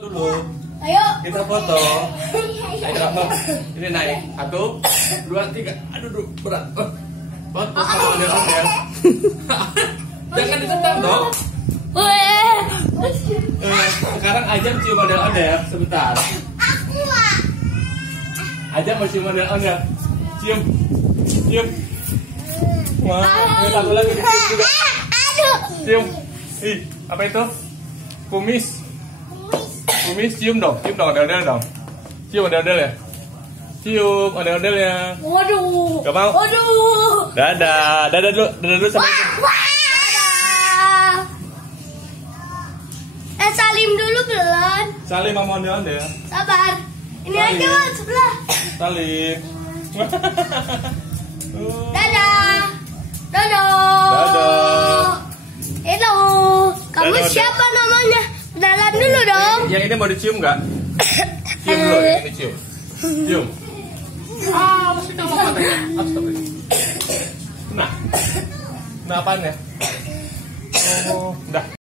Dulu. Ayo. Kita foto. Ayo kamu. Ini naik. 1, 2, 3. Aduh, berat. Foto sama ondel-ondel. Jangan ditendang dong. Sekarang Ajam cium ondel-ondel sebentar. Ajam mau cium ondel-ondel. Cium. Cium. Wah, satu lagi dicium juga. Cium. Ih, apa itu? Kumis. Kumis, cium dong ondel-ondel dong. Cium ondel-ondel ya. Cium ondel-ondel ya. Waduh. Gak mau? Waduh. Dadah dulu sama itu. Dadah. Salim dulu belum? Salim sama ondel-ondel. Sabar. Ini Salim. aja Wan, sebelah. Salim. Dadah. Dadah. Dadah. Halo. Kamu Dadah, siapa namanya? Kenalan dulu dong. Yang ini mau dicium nggak? Cium dulu, ini cium. Cium. Masih kamu katanya. Astagfirullah. Nah, apaan ya? Oh, udah.